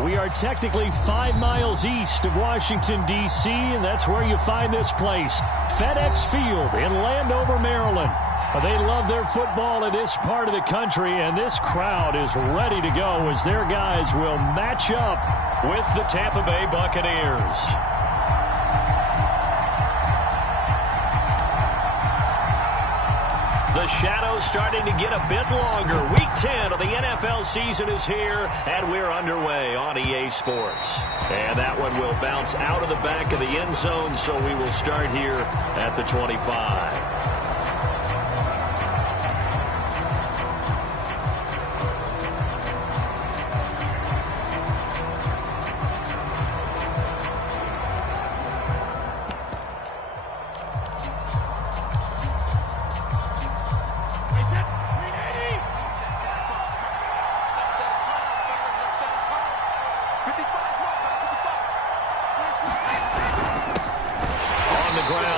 We are technically 5 miles east of Washington, D.C., and that's where you find this place, FedEx Field in Landover, Maryland. They love their football in this part of the country, and this crowd is ready to go as their guys will match up with the Tampa Bay Buccaneers. The shadow's starting to get a bit longer. Week 10 of the NFL season is here, and we're underway on EA Sports. And that one will bounce out of the back of the end zone, so we will start here at the 25.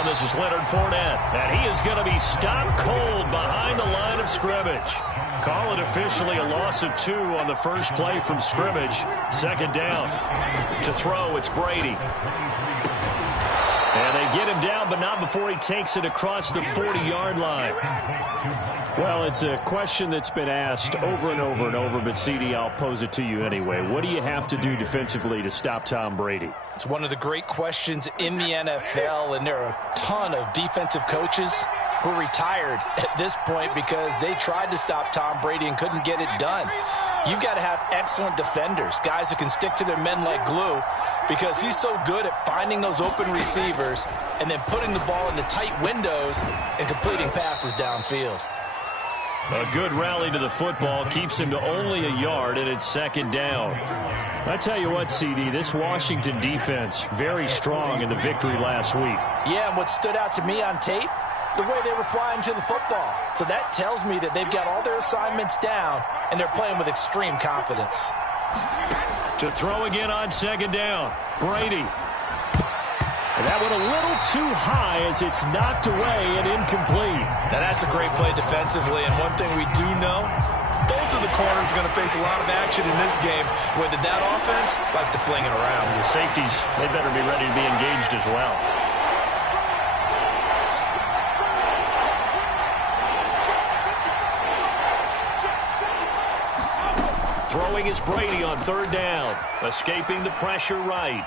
This is Leonard Fournette, and he is going to be stopped cold behind the line of scrimmage. Call it officially a loss of 2 on the first play from scrimmage. Second down. To throw, it's Brady. And they get him down, but not before he takes it across the 40-yard line. Well, it's a question that's been asked over and over and over, but, CD, I'll pose it to you anyway. What do you have to do defensively to stop Tom Brady? It's one of the great questions in the NFL, and there are a ton of defensive coaches who are retired at this point because they tried to stop Tom Brady and couldn't get it done. You've got to have excellent defenders, guys who can stick to their men like glue, because he's so good at finding those open receivers and then putting the ball into tight windows and completing passes downfield. A good rally to the football keeps him to only a yard, and it's second down. I tell you what, CD, this Washington defense, very strong in the victory last week. Yeah, and what stood out to me on tape, the way they were flying to the football. So that tells me that they've got all their assignments down, and they're playing with extreme confidence. To throw again on second down, Brady. And that went a little too high as it's knocked away and incomplete. Now that's a great play defensively, and one thing we do know, both of the corners are going to face a lot of action in this game, where that offense likes to fling it around. The safeties, they better be ready to be engaged as well. Throwing is Brady on third down, escaping the pressure right.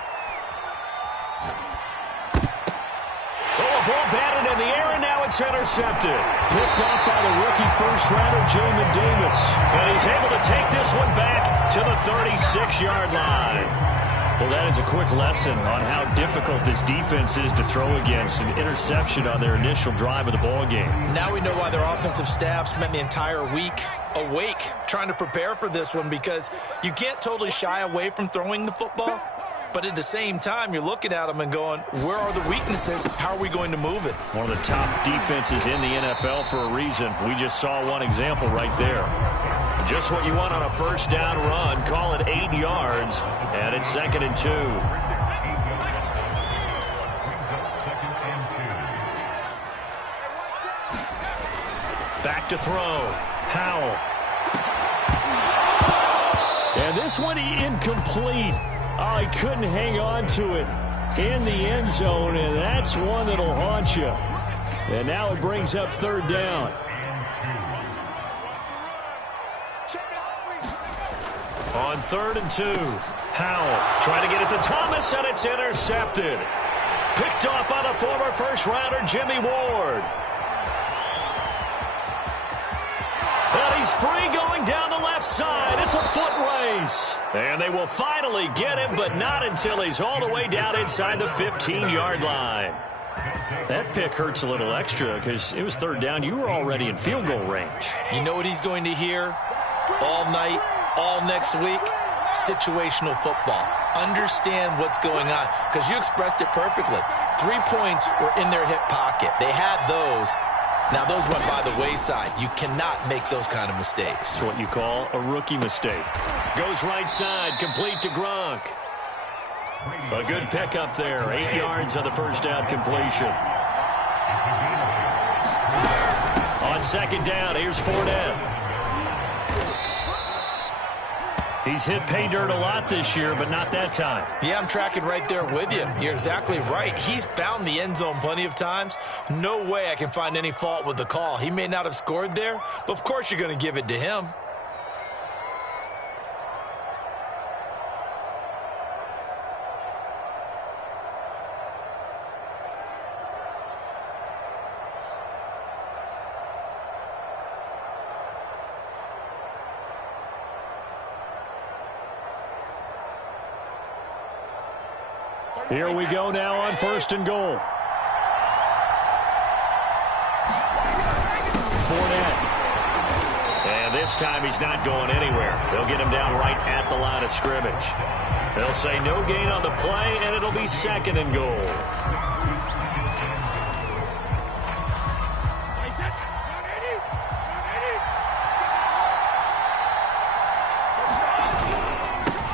Ball batted in the air, and now it's intercepted. Picked off by the rookie first-rounder, Jamin Davis. And he's able to take this one back to the 36-yard line. Well, that is a quick lesson on how difficult this defense is to throw against. An interception on their initial drive of the ballgame. Now we know why their offensive staff spent the entire week awake trying to prepare for this one, because you can't totally shy away from throwing the football. But at the same time, you're looking at them and going, where are the weaknesses? How are we going to move it? One of the top defenses in the NFL for a reason. We just saw one example right there. Just what you want on a first down run. Call it 8 yards, and it's 2nd and 2. Back to throw. Howell. And this one incomplete. Oh, he couldn't hang on to it in the end zone, and that's one that'll haunt you. And now it brings up third down. On 3rd and 2, Howell trying to get it to Thomas, and it's intercepted. Picked off by the former first-rounder, Jimmy Ward. And he's free going down the left side. It's a foot race. And they will finally get him, but not until he's all the way down inside the 15-yard line. That pick hurts a little extra because it was third down. You were already in field goal range. You know what he's going to hear all night, all next week? Situational football. Understand what's going on, because you expressed it perfectly. 3 points were in their hip pocket. They had those. Now, those went by the wayside. You cannot make those kind of mistakes. It's what you call a rookie mistake. Goes right side, complete to Gronk. A good pickup there. 8 yards on the first down completion. On second down, here's Fournette. He's hit pay dirt a lot this year, but not that time. Yeah, I'm tracking right there with you. You're exactly right. He's found the end zone plenty of times. No way I can find any fault with the call. He may not have scored there, but of course you're going to give it to him. Here we go now on 1st and goal. Fournette. And this time he's not going anywhere. They'll get him down right at the line of scrimmage. They'll say no gain on the play, and it'll be 2nd and goal.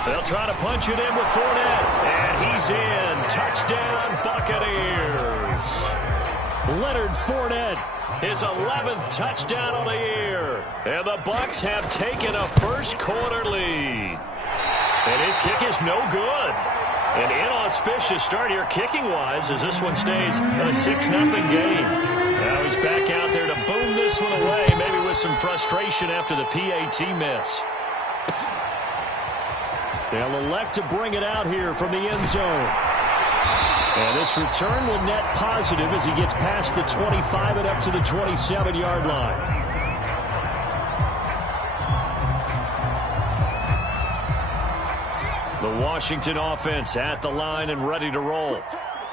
They'll try to punch it in with Fournette. And he's in. Touchdown, Buccaneers. Leonard Fournette, his 11th touchdown of the year. And the Bucs have taken a first-quarter lead. And his kick is no good. An inauspicious start here kicking-wise as this one stays a 6-0 game. Now he's back out there to boom this one away, maybe with some frustration after the PAT miss. They'll elect to bring it out here from the end zone. And this return will net positive as he gets past the 25 and up to the 27-yard line. The Washington offense at the line and ready to roll.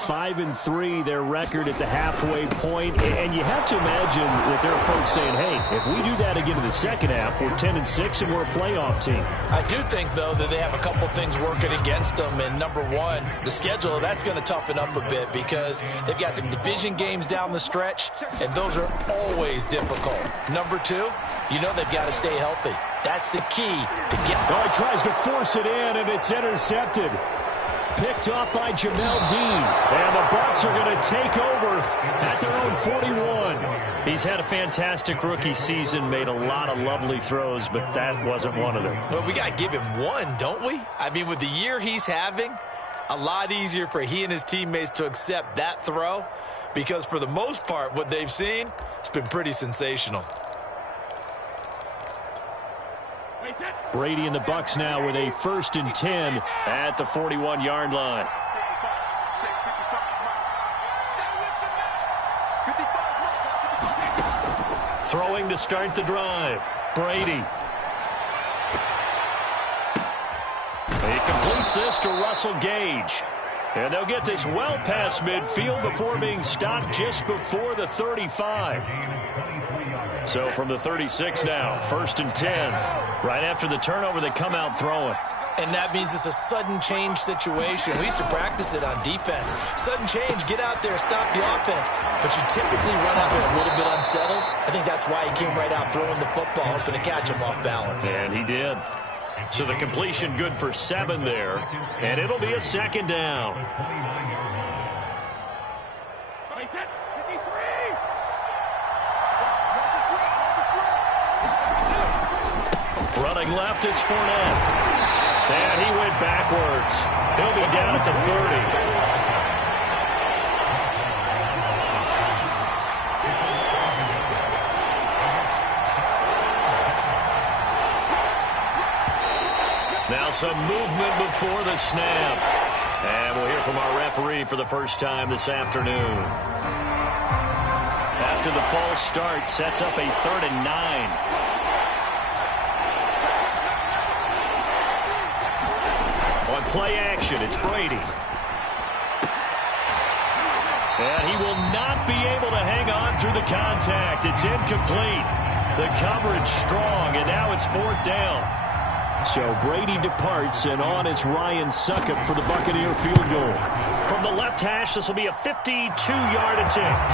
5-3 their record at the halfway point, and you have to imagine that there are folks saying, hey, if we do that again in the second half, we're 10-6 and we're a playoff team. I do think, though, that they have a couple things working against them, and number one, the schedule, that's going to toughen up a bit because they've got some division games down the stretch, and those are always difficult. Number two, you know they've got to stay healthy. That's the key to get. Oh, he tries to force it in, and it's intercepted. Picked off by Jamel Dean. And the Bucs are going to take over at their own 41. He's had a fantastic rookie season, made a lot of lovely throws, but that wasn't one of them. Well, we got to give him one, don't we? I mean, with the year he's having, a lot easier for he and his teammates to accept that throw because for the most part, what they've seen, it's been pretty sensational. Brady and the Bucs now with a 1st and 10 at the 41-yard line. Throwing to start the drive. Brady. He completes this to Russell Gage. And they'll get this well past midfield before being stopped just before the 35. So from the 36 now, 1st and 10. Right after the turnover, they come out throwing. And that means it's a sudden change situation. We used to practice it on defense. Sudden change, get out there, stop the offense. But you typically run out there a little bit unsettled. I think that's why he came right out throwing the football, hoping to catch him off balance. And he did. So the completion good for 7 there. And it'll be a 2nd down. Running left, it's Fournette. And he went backwards. He'll be down at the 30. Now some movement before the snap. And we'll hear from our referee for the first time this afternoon. After the false start, sets up a 3rd and 9. On play action, it's Brady. And he will not be able to hang on through the contact. It's incomplete. The coverage strong, and now it's 4th down. So Brady departs, and on it's Ryan Succop for the Buccaneer field goal. From the left hash, this will be a 52-yard attempt.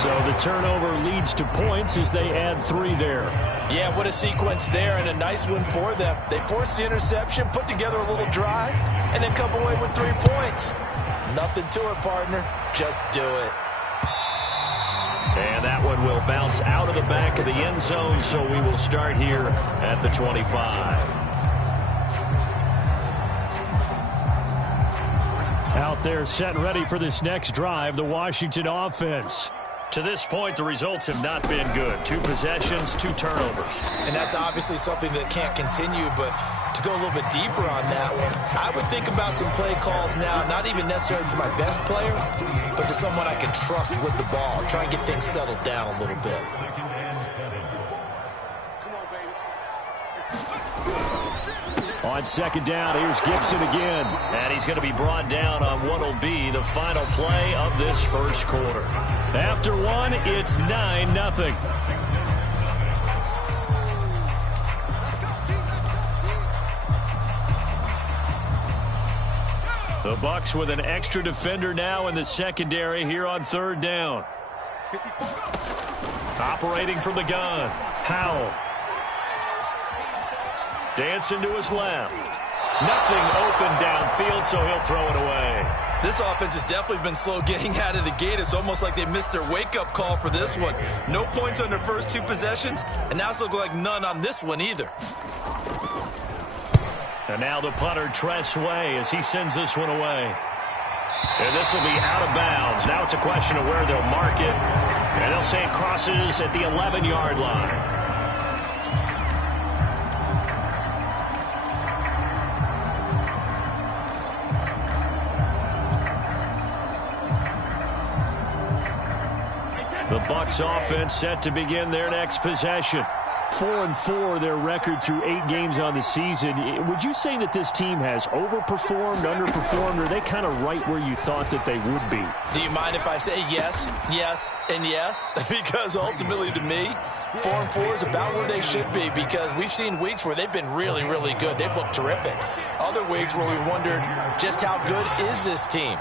So the turnover leads to points as they add 3 there. Yeah, what a sequence there, and a nice one for them. They forced the interception, put together a little drive, and then come away with 3 points. Nothing to it, partner. Just do it. And that one will bounce out of the back of the end zone, so we will start here at the 25. out there set and ready for this next drive, the Washington offense. To this point, the results have not been good. 2 possessions, 2 turnovers. And that's obviously something that can't continue, but to go a little bit deeper on that one, I would think about some play calls now, not even necessarily to my best player, but to someone I can trust with the ball. Try and get things settled down a little bit. On second down, here's Gibson again. And he's going to be brought down on what will be the final play of this first quarter. After 1, it's 9-0. The Bucs with an extra defender now in the secondary here on third down. Operating from the gun, Howell. Dancing to his left. Nothing open downfield, so he'll throw it away. This offense has definitely been slow getting out of the gate. It's almost like they missed their wake-up call for this one. No points on their first 2 possessions, and now it's looking like none on this one either. And now the punter, Tress Way, as he sends this one away. And this will be out of bounds. Now it's a question of where they'll mark it. And they'll say it crosses at the 11-yard line. The Bucs offense set to begin their next possession. 4-4 their record through 8 games on the season. Would you say that this team has overperformed, underperformed, or are they kind of right where you thought that they would be? Do you mind if I say yes, yes, and yes? Because ultimately to me, 4-4 is about where they should be, because we've seen weeks where they've been really, really good. They've looked terrific. Other weeks where we wondered just how good is this team.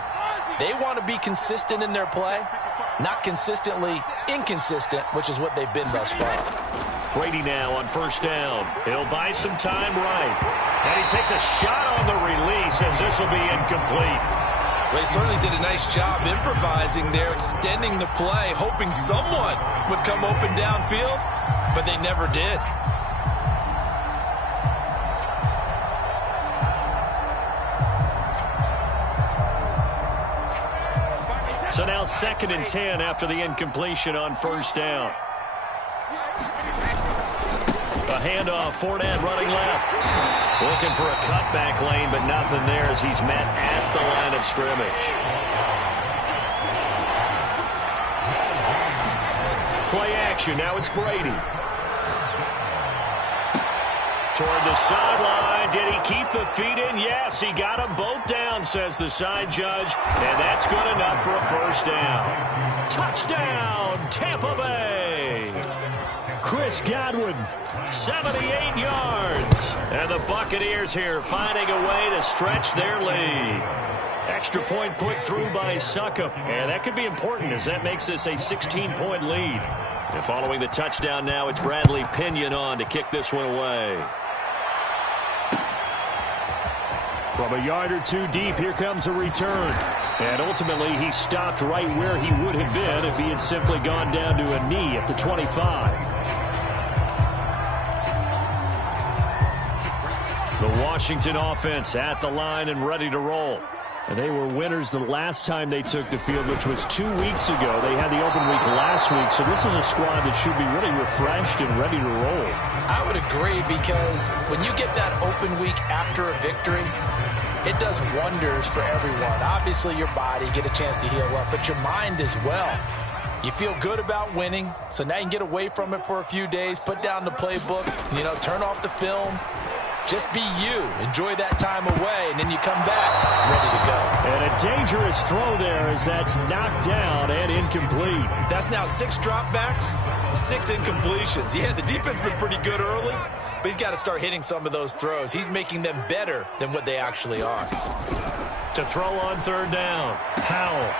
They want to be consistent in their play, not consistently inconsistent, which is what they've been thus far. Brady now on first down. He'll buy some time right. And he takes a shot on the release as this will be incomplete. They certainly did a nice job improvising there, extending the play, hoping someone would come open downfield, but they never did. So now 2nd and 10 after the incompletion on first down. A handoff, Fournette running left. Looking for a cutback lane, but nothing there as he's met at the line of scrimmage. Play action, now it's Brady. Toward the sideline, did he keep the feet in? Yes, he got them both down, says the side judge, and that's good enough for a first down. Touchdown, Tampa Bay! Chris Godwin, 78 yards. And the Buccaneers here finding a way to stretch their lead. Extra point put through by Succop. And that could be important as that makes this a 16-point lead. And following the touchdown now, it's Bradley Pinion on to kick this one away. From a yard or 2 deep, here comes a return. And ultimately, he stopped right where he would have been if he had simply gone down to a knee at the 25. The Washington offense at the line and ready to roll. And they were winners the last time they took the field, which was 2 weeks ago. They had the open week last week, so this is a squad that should be really refreshed and ready to roll. I would agree, because when you get that open week after a victory, it does wonders for everyone. Obviously, your body, get a chance to heal up, but your mind as well. You feel good about winning, so now you can get away from it for a few days, put down the playbook, turn off the film. Just be you. Enjoy that time away, and then you come back ready to go. And a dangerous throw there as that's knocked down and incomplete. That's now 6 dropbacks, 6 incompletions. Yeah, the defense has been pretty good early, but he's got to start hitting some of those throws. He's making them better than what they actually are. To throw on third down, Howell.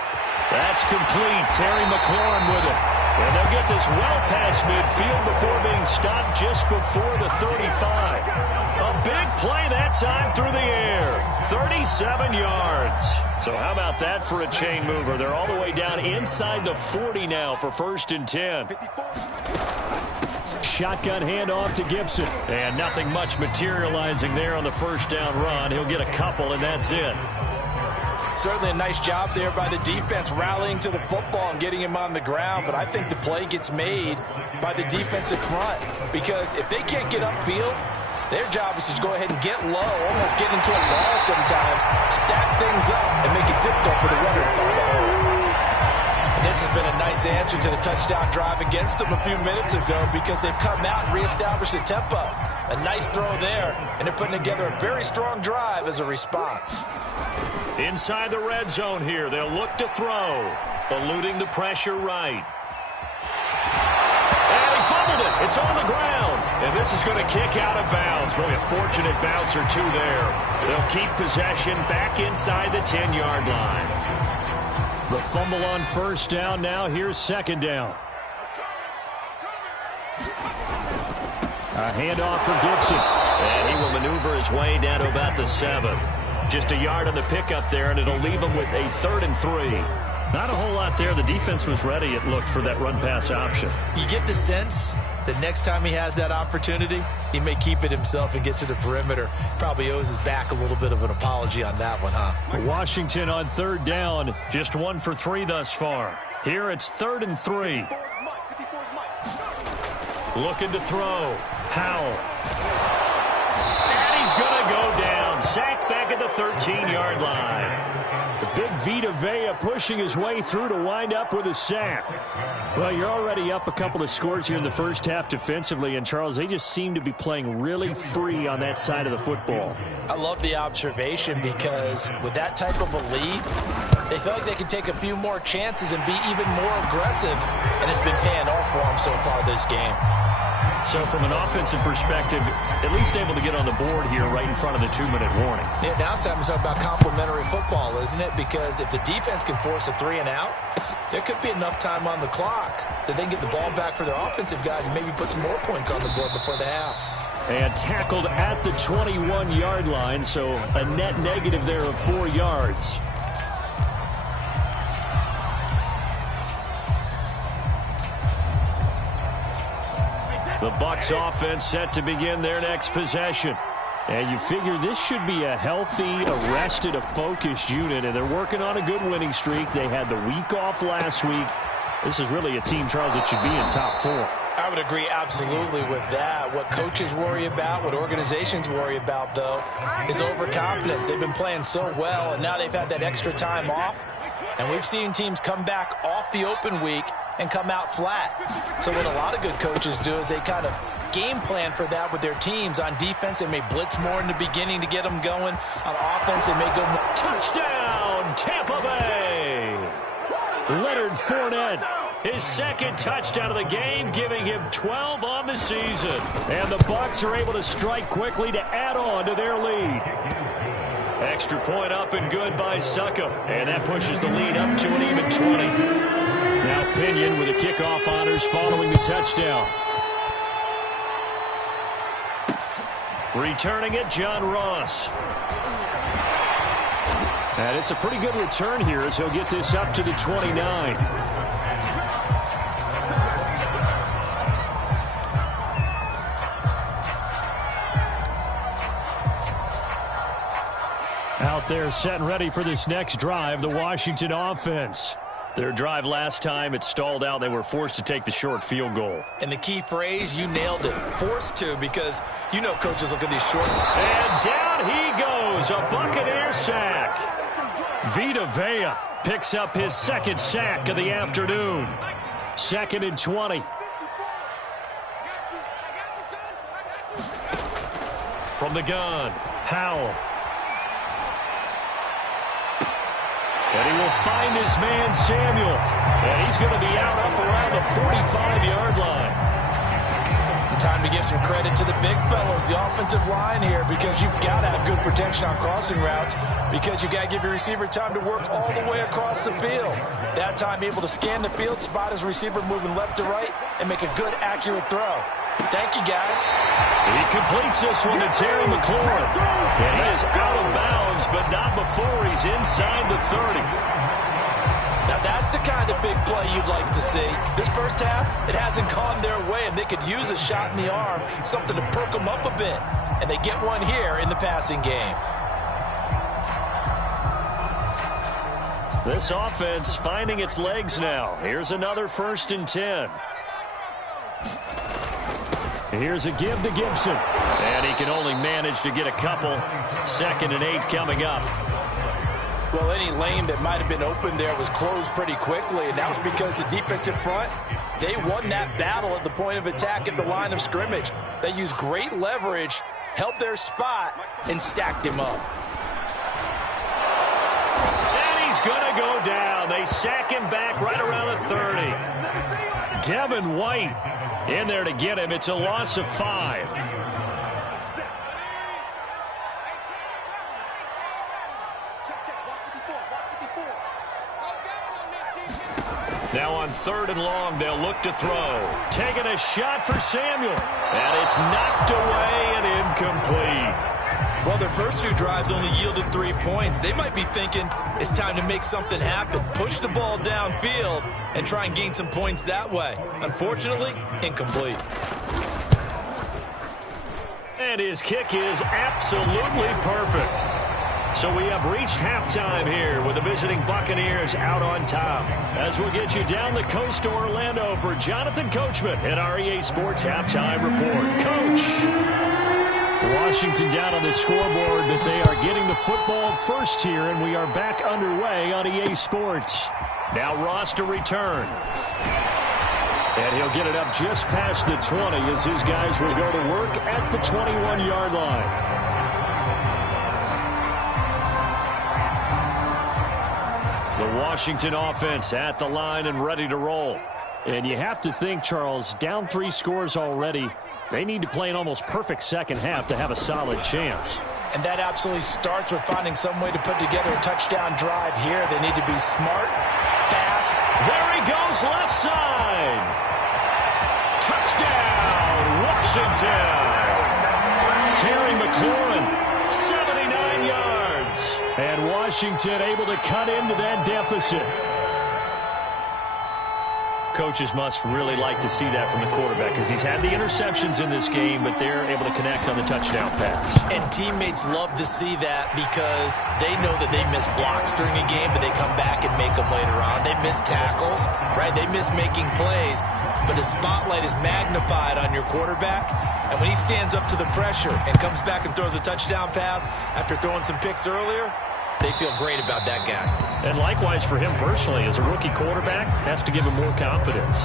That's complete. Terry McLaurin with it. And they'll get this well past midfield before being stopped just before the 35. A big play that time through the air. 37 yards. So how about that for a chain mover? They're all the way down inside the 40 now for 1st and 10. Shotgun handoff to Gibson. And nothing much materializing there on the first down run. He'll get a couple, and that's it. certainly a nice job there by the defense rallying to the football and getting him on the ground, but I think the play gets made by the defensive front because if they can't get upfield, their job is to go ahead and get low, almost get into a ball sometimes, stack things up, and make it difficult for the runner to find a hole. And this has been a nice answer to the touchdown drive against them a few minutes ago because they've come out and reestablished the tempo. A nice throw there, and they're putting together a very strong drive as a response. Inside the red zone here, they'll look to throw, eluding the pressure right. And he fumbled it. It's on the ground. And this is going to kick out of bounds. Really a fortunate bounce or two there. They'll keep possession back inside the 10-yard line. The fumble on first down. Now here's second down. A handoff for Gibson. And he will maneuver his way down to about the 7. Just a yard on the pickup there, and it'll leave him with a 3rd and 3. Not a whole lot there. The defense was ready, it looked, for that run-pass option. You get the sense that next time he has that opportunity, he may keep it himself and get to the perimeter. Probably owes his back a little bit of an apology on that one, huh? Washington on 3rd down. Just 1 for 3 thus far. Here it's 3rd and 3. Looking to throw. Howell. And he's going to go down. Sacked back at the 13-yard line. The big Vita Vea pushing his way through to wind up with a sack. Well, you're already up a couple of scores here in the first half defensively, and Charles, they just seem to be playing really free on that side of the football. I love the observation because with that type of a lead, they feel like they can take a few more chances and be even more aggressive, and it's been paying off for them so far this game. So from an offensive perspective, at least able to get on the board here right in front of the 2-minute warning. Yeah, now it's time to talk about complementary football, isn't it? Because if the defense can force a 3-and-out, there could be enough time on the clock that they can get the ball back for their offensive guys and maybe put some more points on the board before the half. And tackled at the 21-yard line, so a net negative there of 4 yards. The Bucs offense set to begin their next possession. And you figure this should be a healthy, arrested, a focused unit, and they're working on a good winning streak. They had the week off last week. This is really a team, Charles, that should be in top 4. I would agree absolutely with that. What coaches worry about, what organizations worry about, though, is overconfidence. They've been playing so well, and now they've had that extra time off. And we've seen teams come back off the open week and come out flat. So what a lot of good coaches do is they kind of game plan for that with their teams. On defense, they may blitz more in the beginning to get them going. On offense, they may go more. Touchdown, Tampa Bay! Leonard Fournette, his 2nd touchdown of the game, giving him 12 on the season. And the Bucs are able to strike quickly to add on to their lead. Extra point up and good by Succop. And that pushes the lead up to an even 20. Now Pinion with the kickoff honors following the touchdown. Returning it, John Ross. And it's a pretty good return here as he'll get this up to the 29. Out there set and ready for this next drive, the Washington offense. Their drive last time, it stalled out. They were forced to take the short field goal. And the key phrase, you nailed it. Forced to, because you know coaches look at these short. And down he goes, a Buccaneer sack. Vita Vea picks up his 2nd sack of the afternoon. 2nd and 20. From the gun, Howell. And he will find his man, Samuel. And he's going to be out up around the 45-yard line. Time to give some credit to the big fellas, the offensive line here, because you've got to have good protection on crossing routes, because you've got to give your receiver time to work all the way across the field. That time able to scan the field, spot his receiver moving left to right, and make a good, accurate throw. Thank you, guys. He completes this one to Terry McLaurin. And he is out of bounds, but not before he's inside the 30. Now, that's the kind of big play you'd like to see. This first half, it hasn't gone their way, and they could use a shot in the arm, something to perk them up a bit. And they get one here in the passing game. This offense finding its legs now. Here's another 1st and 10. Here's a give to Gibson. And he can only manage to get a couple. 2nd and 8 coming up. Well, any lane that might have been open there was closed pretty quickly, and that was because the defensive front, they won that battle at the point of attack at the line of scrimmage. They used great leverage, held their spot, and stacked him up. And he's going to go down. They sack him back right around the 30. Devin White in there to get him. It's a loss of 5. Now on 3rd and long, they'll look to throw. Taking a shot for Samuel. And it's knocked away and incomplete. Well, their first 2 drives only yielded 3 points. They might be thinking it's time to make something happen. Push the ball downfield and try and gain some points that way. Unfortunately, incomplete. And his kick is absolutely perfect. So we have reached halftime here with the visiting Buccaneers out on top. As we'll get you down the coast to Orlando for Jonathan Coachman at our EA Sports Halftime Report. Coach. Washington down on the scoreboard, but they are getting the football first here, and we are back underway on EA Sports. Now Ross to return. And he'll get it up just past the 20 as his guys will go to work at the 21-yard line. The Washington offense at the line and ready to roll. And you have to think, Charles, down 3 scores already. They need to play an almost perfect second half to have a solid chance. And that absolutely starts with finding some way to put together a touchdown drive here. They need to be smart, fast. There he goes, left side. Touchdown, Washington. Terry McLaurin, 79 yards. And Washington able to cut into that deficit. Coaches must really like to see that from the quarterback because he's had the interceptions in this game, but they're able to connect on the touchdown pass. And teammates love to see that because they know that they miss blocks during a game, but they come back and make them later on. They miss tackles, right? They miss making plays, but the spotlight is magnified on your quarterback. And when he stands up to the pressure and comes back and throws a touchdown pass after throwing some picks earlier, they feel great about that guy. And likewise for him personally, as a rookie quarterback, has to give him more confidence.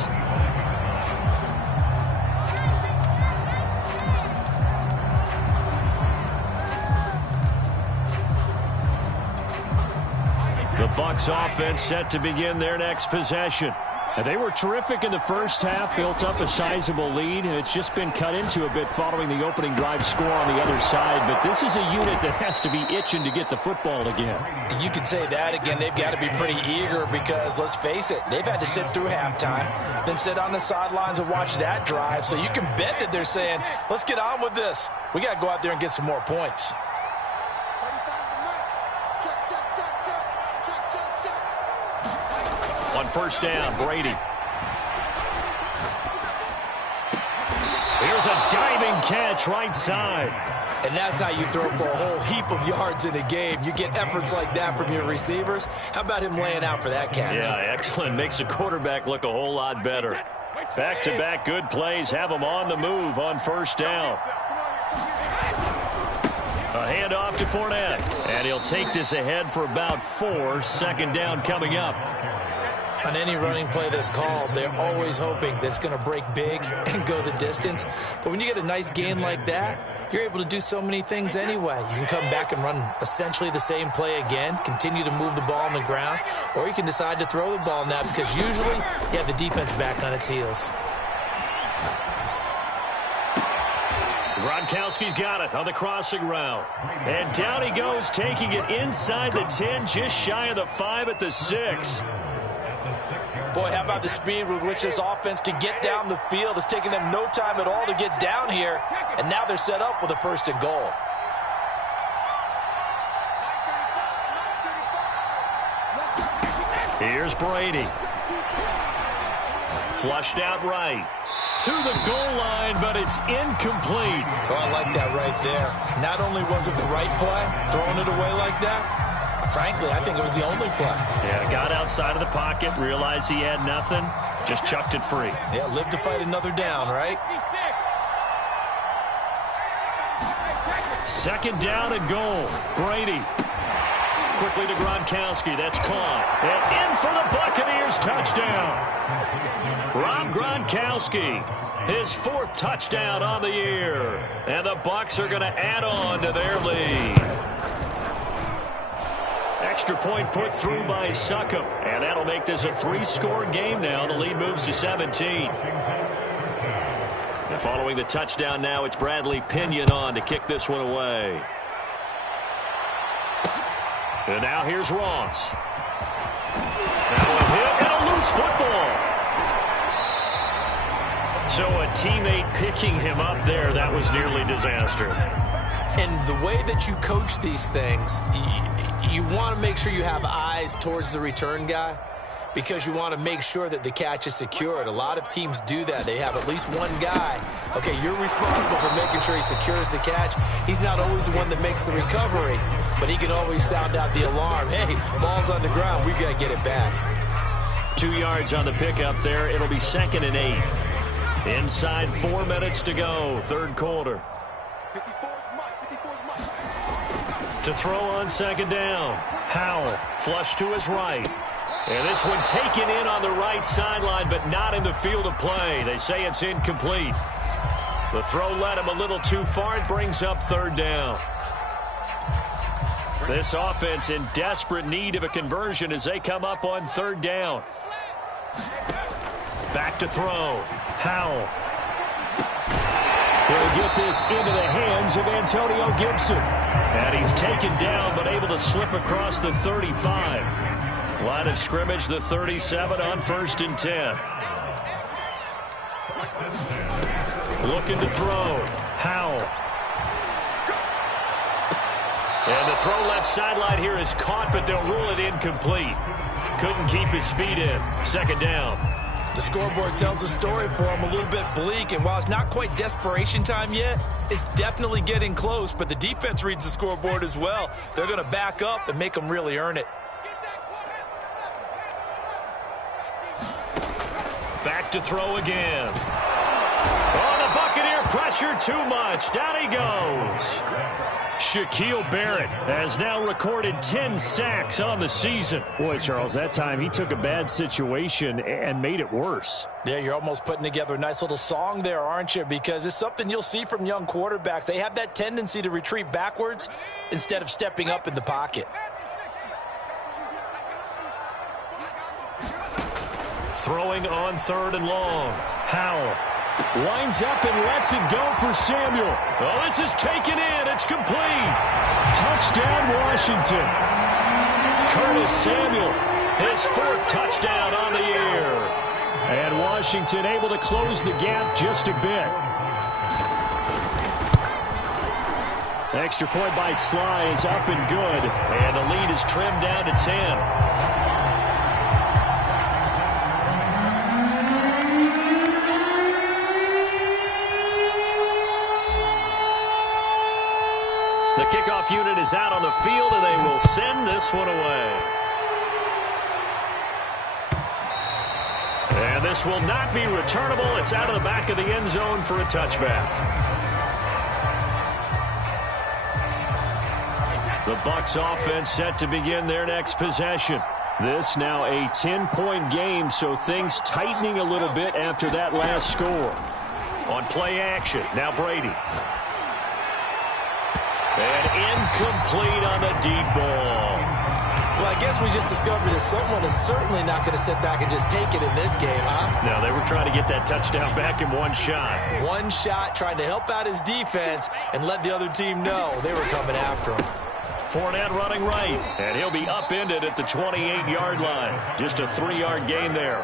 The Bucs offense set to begin their next possession. And they were terrific in the first half, built up a sizable lead. It's just been cut into a bit following the opening drive score on the other side. But this is a unit that has to be itching to get the football again. You can say that again. They've got to be pretty eager because, let's face it, they've had to sit through halftime, then sit on the sidelines and watch that drive. So you can bet that they're saying, let's get on with this. We got to go out there and get some more points. On 1st down, Brady. Here's a diving catch right side. And that's how you throw for a whole heap of yards in a game. You get efforts like that from your receivers. How about him laying out for that catch? Yeah, excellent. Makes the quarterback look a whole lot better. Back-to-back good plays have him on the move on 1st down. A handoff to Fournette. And he'll take this ahead for about 4. 2nd down coming up. On any running play that's called, they're always hoping that it's going to break big and go the distance. But when you get a nice gain like that, you're able to do so many things anyway. You can come back and run essentially the same play again, continue to move the ball on the ground, or you can decide to throw the ball now because usually you have the defense back on its heels. Gronkowski's got it on the crossing route. And down he goes, taking it inside the 10, just shy of the 5 at the 6. Boy, how about the speed with which this offense can get down the field? It's taken them no time at all to get down here, and now they're set up with a 1st and goal. Here's Brady. Flushed out right. To the goal line, but it's incomplete. Oh, I like that right there. Not only was it the right play, throwing it away like that, Frankly, I think it was the only play. Yeah, got outside of the pocket, realized he had nothing, just chucked it free. Yeah, live to fight another down, right? Second down and goal. Brady. Quickly to Gronkowski. That's caught. And in for the Buccaneers touchdown. Rob Gronkowski. His 4th touchdown on the year. And the Bucs are going to add on to their lead. Extra point put through by Succop. And that'll make this a 3-score game now. The lead moves to 17. And following the touchdown now, it's Bradley Pinion on to kick this one away. And now here's Ross. Now a hit and a loose football. So a teammate picking him up there, that was nearly disaster. And the way that you coach these things, you want to make sure you have eyes towards the return guy, because you want to make sure that the catch is secured. A lot of teams do that. They have at least one guy. Okay, you're responsible for making sure he secures the catch. He's not always the one that makes the recovery, but he can always sound out the alarm. Hey, ball's on the ground. We've got to get it back. 2 yards on the pickup there. It'll be 2nd and 8. Inside 4 minutes to go, 3rd quarter. To throw on 2nd down. Howell, flush to his right. And this one taken in on the right sideline, but not in the field of play. They say it's incomplete. The throw led him a little too far. It brings up 3rd down. This offense in desperate need of a conversion as they come up on 3rd down. Back to throw. Howell. He'll get this into the hands of Antonio Gibson. And he's taken down, but able to slip across the 35. Line of scrimmage, the 37 on 1st and 10. Looking to throw. Howell. And the throw left sideline here is caught, but they'll rule it incomplete. Couldn't keep his feet in. 2nd down. The scoreboard tells a story for him, a little bit bleak, and while it's not quite desperation time yet, it's definitely getting close, but the defense reads the scoreboard as well. They're going to back up and make them really earn it. Back to throw again. Oh, the Buccaneer pressure too much. Down he goes. Shaquille Barrett has now recorded 10 sacks on the season. Boy, Charles, that time he took a bad situation and made it worse. Yeah, you're almost putting together a nice little song there, aren't you? Because it's something you'll see from young quarterbacks. They have that tendency to retreat backwards instead of stepping up in the pocket. Throwing on 3rd and long. Howell lines up and lets it go for Samuel. Oh, this is taken in. It's complete. Touchdown, Washington. Curtis Samuel, his 4th touchdown on the year. And Washington able to close the gap just a bit. Extra point by Sly is up and good. And the lead is trimmed down to 10. The kickoff unit is out on the field, and they will send this one away. And this will not be returnable. It's out of the back of the end zone for a touchback. The Bucs offense set to begin their next possession. This now a 10-point game, so things tightening a little bit after that last score. On play action, now Brady. And incomplete on the deep ball. Well, I guess we just discovered that someone is certainly not going to sit back and just take it in this game, huh? No, they were trying to get that touchdown back in one shot. One shot, trying to help out his defense and let the other team know they were coming after him. Fournette running right, and he'll be upended at the 28-yard line. Just a 3-yard gain there.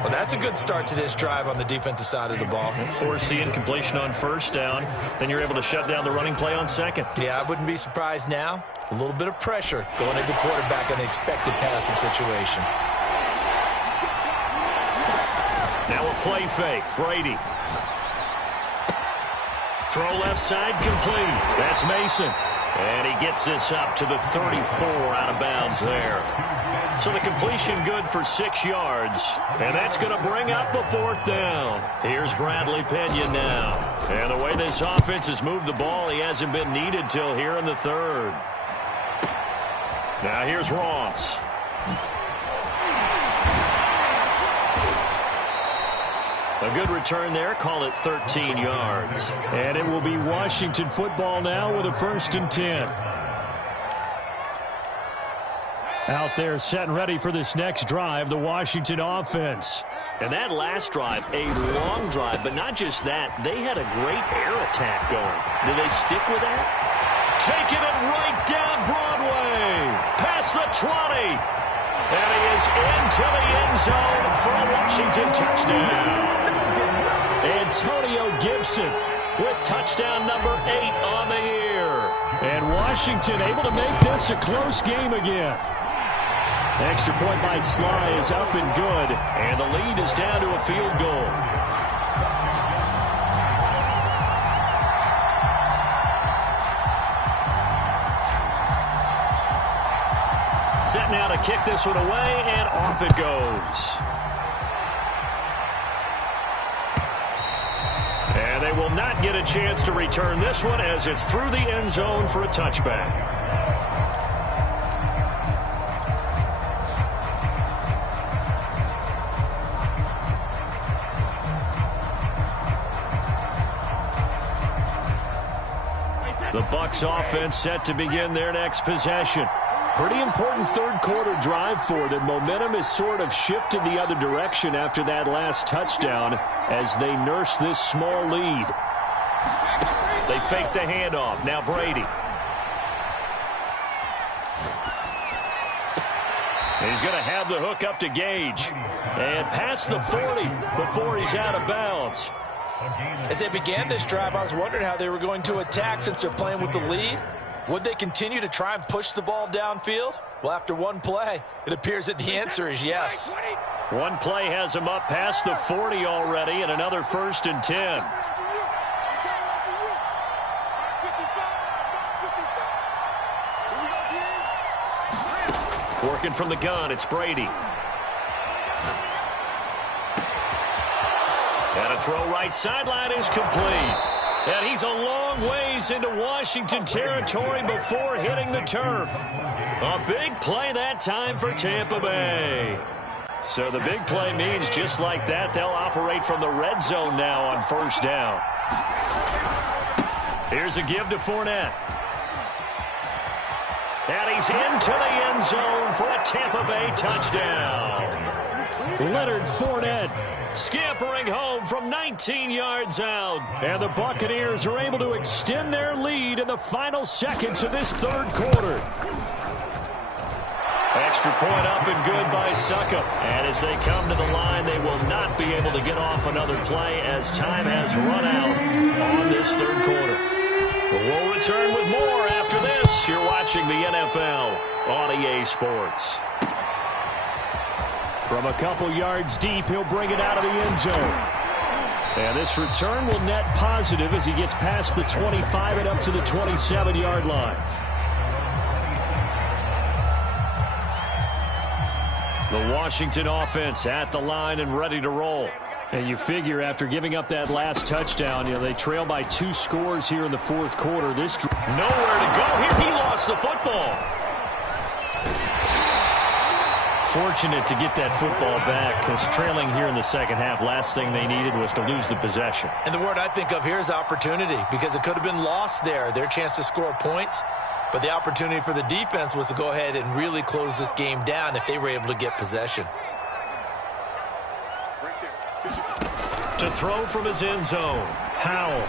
Well, that's a good start to this drive on the defensive side of the ball. Force the incompletion on 1st down. Then you're able to shut down the running play on 2nd. Yeah, I wouldn't be surprised now. A little bit of pressure going into the quarterback on an expected passing situation. Now a play fake. Brady. Throw left side complete. That's Mason. And he gets this up to the 34 out of bounds there. So the completion good for 6 yards. And that's going to bring up a 4th down. Here's Bradley Pena now. And the way this offense has moved the ball, he hasn't been needed till here in the 3rd. Now here's Ross. A good return there. Call it 13 yards. And it will be Washington football now with a 1st and 10. Out there set and ready for this next drive, the Washington offense. And that last drive, a long drive, but not just that. They had a great air attack going. Do they stick with that? Taking it right down Broadway. Past the 20. And he is into the end zone for a Washington touchdown. Antonio Gibson with touchdown number 8 on the year. And Washington able to make this a close game again. Extra point by Sly is up and good. And the lead is down to a field goal. Set now to kick this one away, and off it goes. And they will not get a chance to return this one as it's through the end zone for a touchback. The Bucs offense set to begin their next possession. Pretty important 3rd quarter drive for them. Momentum has sort of shifted the other direction after that last touchdown as they nurse this small lead. They fake the handoff. Now Brady. He's going to have the hook up to Gage. And past the 40 before he's out of bounds. As they began this drive, I was wondering how they were going to attack since they're playing with the lead. Would they continue to try and push the ball downfield? Well, after one play, it appears that the answer is yes. One play has him up past the 40 already, and another 1st and 10. Working from the gun, it's Brady. And a throw right sideline is complete. And he's a long ways into Washington territory before hitting the turf. A big play that time for Tampa Bay. So the big play means just like that, they'll operate from the red zone now on 1st down. Here's a give to Fournette. And he's into the end zone for a Tampa Bay touchdown. Leonard Fournette scampering home from 19 yards out. And the Buccaneers are able to extend their lead in the final seconds of this 3rd quarter. Extra point up and good by Succop. And as they come to the line, they will not be able to get off another play as time has run out on this 3rd quarter. We'll return with more after this. You're watching the NFL on EA Sports. From a couple yards deep, he'll bring it out of the end zone. And this return will net positive as he gets past the 25 and up to the 27-yard line. The Washington offense at the line and ready to roll. And you figure after giving up that last touchdown, they trail by 2 scores here in the 4th quarter. Nowhere to go here. He lost the football. Fortunate to get that football back because trailing here in the 2nd half, last thing they needed was to lose the possession. And the word I think of here is opportunity because it could have been lost there, their chance to score points. But the opportunity for the defense was to go ahead and really close this game down if they were able to get possession. To throw from his end zone, Howell.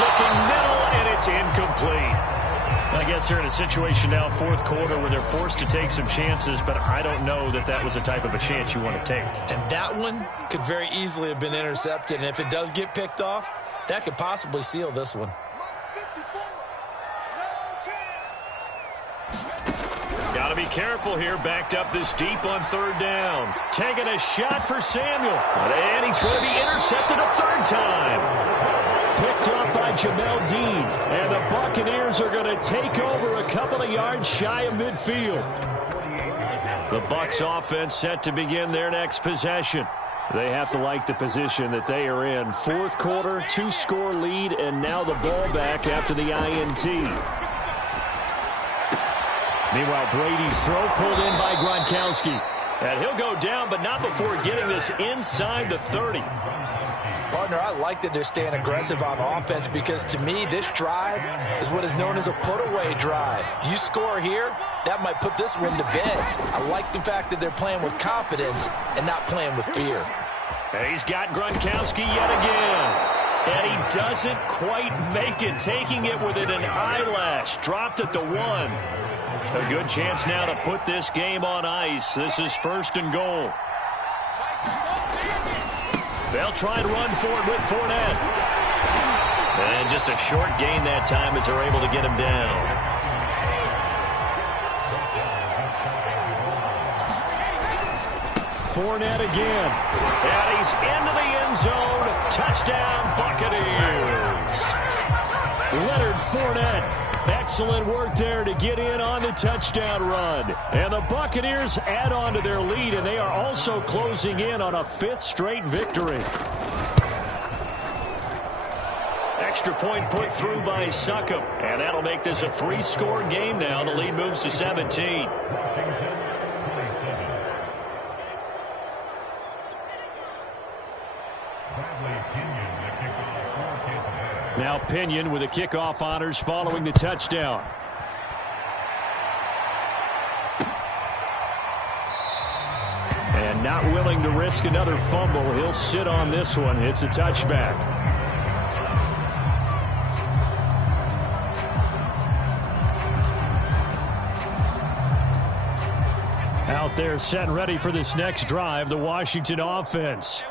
Looking middle, and it's incomplete. I guess they're in a situation now, 4th quarter, where they're forced to take some chances, but I don't know that that was the type of a chance you want to take. And that one could very easily have been intercepted, and if it does get picked off, that could possibly seal this one. Got to be careful here, backed up this deep on 3rd down. Taking a shot for Samuel, and he's going to be intercepted a 3rd time. picked off by Jamel Dean. And the Buccaneers are going to take over a couple of yards shy of midfield. The Bucs offense set to begin their next possession. They have to like the position that they are in. Fourth quarter, 2-score lead, and now the ball back after the INT. Meanwhile, Brady's throw pulled in by Gronkowski. And he'll go down, but not before getting this inside the 30. Partner, I like that they're staying aggressive on offense because to me, this drive is what is known as a put-away drive. You score here, that might put this one to bed. I like the fact that they're playing with confidence and not playing with fear. And he's got Gronkowski yet again. And he doesn't quite make it, taking it within an eyelash. Dropped at the 1. A good chance now to put this game on ice. This is 1st and goal. They'll try and run for it with Fournette. And just a short gain that time as they're able to get him down. Fournette again. And he's into the end zone. Touchdown, Buccaneers. Leonard Fournette. Excellent work there to get in on the touchdown run. And the Buccaneers add on to their lead, and they are also closing in on a 5th straight victory. Extra point put through by Succop, and that'll make this a 3-score game now. The lead moves to 17. Now Pinion with the kickoff honors following the touchdown. And not willing to risk another fumble, he'll sit on this one. It's a touchback. Out there set and ready for this next drive, the Washington offense.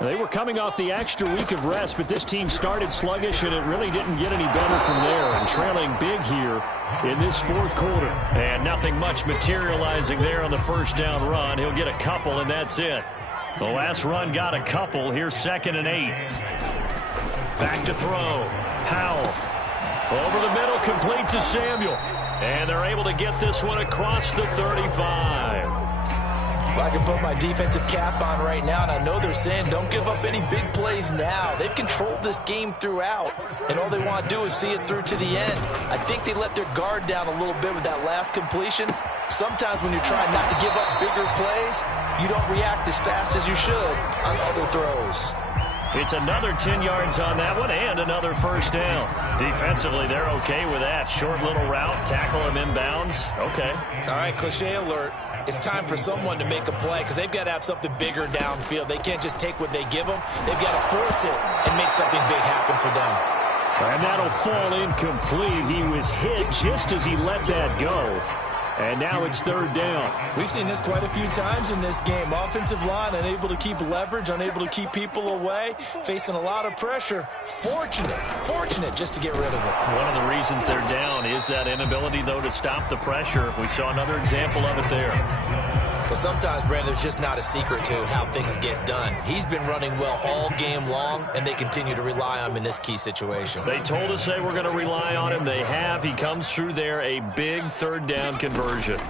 They were coming off the extra week of rest, but this team started sluggish, and it really didn't get any better from there. And trailing big here in this 4th quarter. And nothing much materializing there on the first down run. He'll get a couple, and that's it. The last run got a couple. Here's 2nd and 8. Back to throw. Powell. Over the middle, complete to Samuel. And they're able to get this one across the 35. Well, I can put my defensive cap on right now, and I know they're saying don't give up any big plays now. They've controlled this game throughout, and all they want to do is see it through to the end. I think they let their guard down a little bit with that last completion. Sometimes when you're trying not to give up bigger plays, you don't react as fast as you should on other throws. It's another 10 yards on that one and another first down. Defensively, they're okay with that. Short little route, tackle him inbounds. Okay. All right, cliche alert. It's time for someone to make a play because they've got to have something bigger downfield. They can't just take what they give them. They've got to force it and make something big happen for them. And that'll fall incomplete. He was hit just as he let that go. And now it's 3rd down. We've seen this quite a few times in this game. Offensive line unable to keep leverage, unable to keep people away, facing a lot of pressure. Fortunate just to get rid of it. One of the reasons they're down is that inability, though, to stop the pressure. We saw another example of it there. Well, sometimes, Brandon, there's just not a secret to how things get done. He's been running well all game long, and they continue to rely on him in this key situation. They told us they were going to rely on him. They have. He comes through there, a big 3rd down conversion.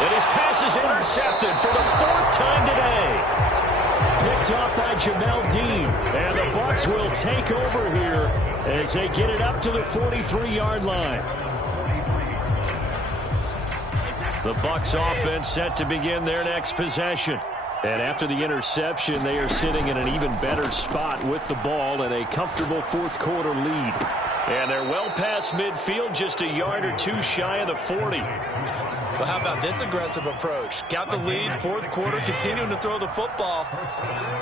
And his pass is intercepted for the 4th time today. Picked off by Jamel Dean. And the Bucs will take over here as they get it up to the 43-yard line. The Bucs offense set to begin their next possession. And after the interception, they are sitting in an even better spot with the ball and a comfortable 4th quarter lead. And they're well past midfield, just a yard or two shy of the 40. Well, how about this aggressive approach? Got the lead, 4th quarter, continuing to throw the football.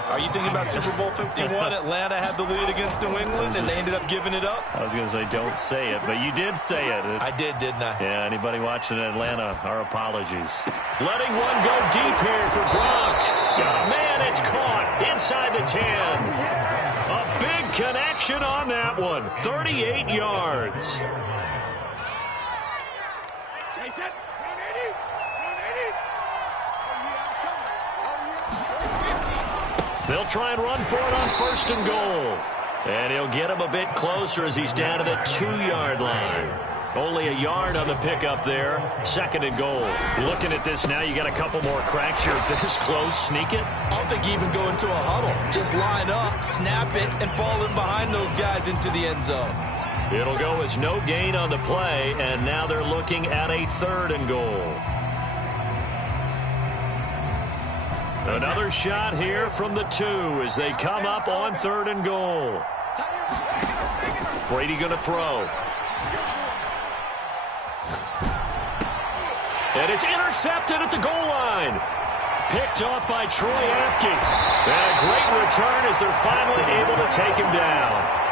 Are you thinking about Super Bowl 51? Atlanta had the lead against New England, and they ended up giving it up? I was going to say, don't say it, but you did say it. I did, didn't I? Yeah, anybody watching Atlanta, our apologies. Letting one go deep here for Gronk. Oh, man, it's caught inside the 10. A big connection on that one. 38 yards. They'll try and run for it on 1st and goal. And he'll get him a bit closer as he's down to the 2-yard line. Only a yard on the pickup there. 2nd and goal. Looking at this now, you got a couple more cracks here. This close, sneak it. I don't think you even go into a huddle. Just line up, snap it, and fall in behind those guys into the end zone. It'll go as no gain on the play, and now they're looking at a 3rd and goal. Another shot here from the 2 as they come up on 3rd and goal. Brady going to throw. And it's intercepted at the goal line. Picked off by Troy Apke. And a great return as they're finally able to take him down.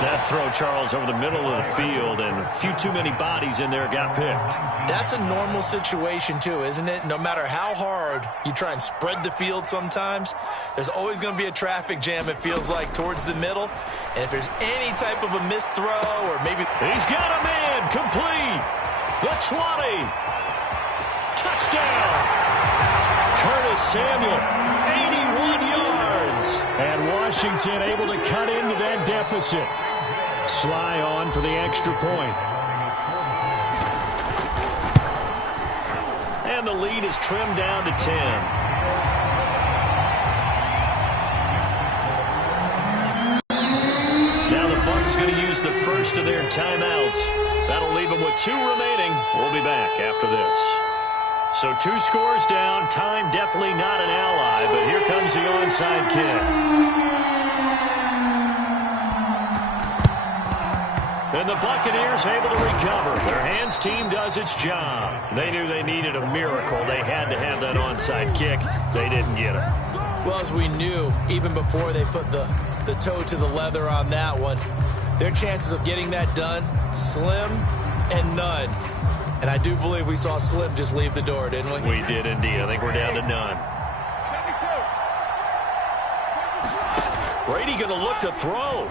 That throw, Charles, over the middle of the field, and a few too many bodies in there got picked. That's a normal situation, too, isn't it? No matter how hard you try and spread the field sometimes, there's always going to be a traffic jam, it feels like, towards the middle. And if there's any type of a missed throw or maybe... He's got a man complete. The 20. Touchdown. Curtis Samuel, 81 yards. And Washington able to cut into that deficit. Sly on for the extra point. And the lead is trimmed down to 10. Now the Bucs going to use the first of their timeouts. That'll leave them with 2 remaining. We'll be back after this. So 2 scores down. Time definitely not an ally, but here comes the onside kick. And the Buccaneers able to recover. Their hands team does its job. They knew they needed a miracle. They had to have that onside kick. They didn't get it. Well, as we knew, even before they put the toe to the leather on that one, their chances of getting that done, slim and none. And I do believe we saw Slim just leave the door, didn't we? We did indeed. I think we're down to none. Brady going to look to throw.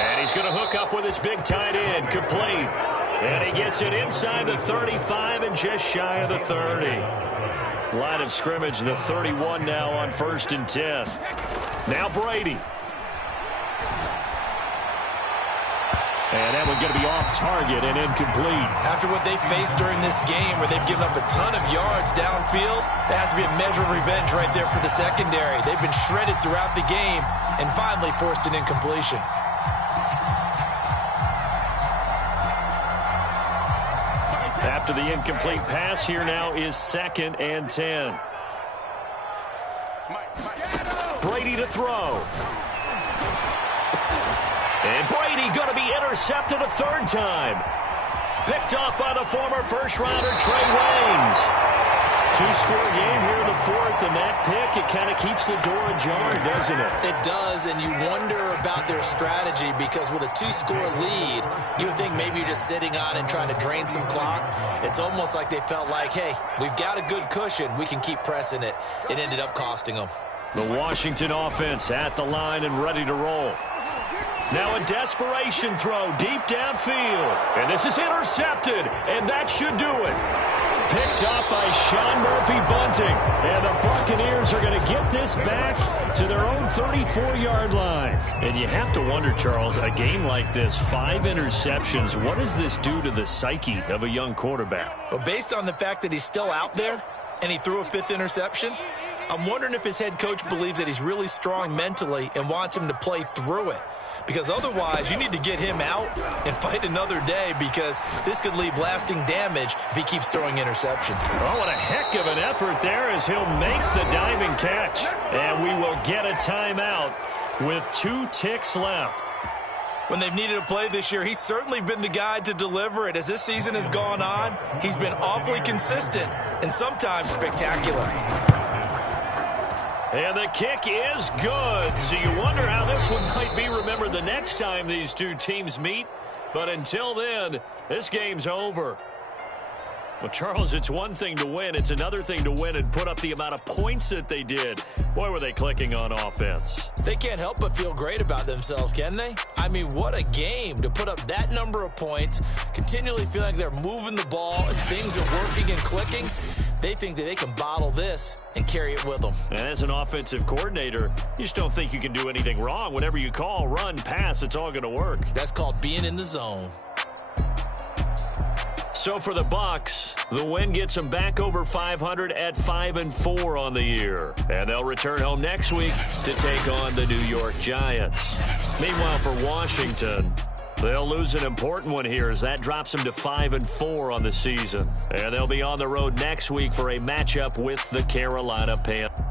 And he's going to hook up with his big tight end, complete. And he gets it inside the 35 and just shy of the 30. Line of scrimmage, the 31 now on 1st and 10. Now Brady. And that one going to be off target and incomplete. After what they faced during this game where they've given up a ton of yards downfield, that has to be a measure of revenge right there for the secondary. They've been shredded throughout the game and finally forced an incompletion. After the incomplete pass, here now is 2nd and 10. Brady to throw. And Brady going to be intercepted a 3rd time. Picked off by the former first-rounder Trey Waynes. 2-score game here in the 4th, and that pick, it kind of keeps the door ajar, doesn't it? It does, and you wonder about their strategy because with a 2-score lead, you would think maybe you're just sitting on and trying to drain some clock. It's almost like they felt like, hey, we've got a good cushion. We can keep pressing it. It ended up costing them. The Washington offense at the line and ready to roll. Now a desperation throw deep downfield. And this is intercepted, and that should do it. Picked off by Sean Murphy-Bunting. And the Buccaneers are going to get this back to their own 34-yard line. And you have to wonder, Charles, a game like this, 5 interceptions, what does this do to the psyche of a young quarterback? Well, based on the fact that he's still out there and he threw a 5th interception, I'm wondering if his head coach believes that he's really strong mentally and wants him to play through it. Because otherwise, you need to get him out and fight another day because this could leave lasting damage if he keeps throwing interceptions. Oh, what a heck of an effort there as he'll make the diving catch. And we will get a timeout with 2 ticks left. When they've needed a play this year, he's certainly been the guy to deliver it. As this season has gone on, he's been awfully consistent and sometimes spectacular. And the kick is good. So you wonder how this one might be remembered the next time these two teams meet. But until then, this game's over. Well, Charles, it's one thing to win. It's another thing to win and put up the amount of points that they did. Boy, were they clicking on offense. They can't help but feel great about themselves, can they? I mean, what a game to put up that number of points, continually feeling like they're moving the ball and things are working and clicking. They think that they can bottle this and carry it with them. And as an offensive coordinator, you just don't think you can do anything wrong. Whatever you call, run, pass, it's all going to work. That's called being in the zone. So for the Bucs, the win gets them back over 500 at 5-4 on the year. And they'll return home next week to take on the New York Giants. Meanwhile, for Washington, they'll lose an important one here as that drops them to 5-4 on the season. And they'll be on the road next week for a matchup with the Carolina Panthers.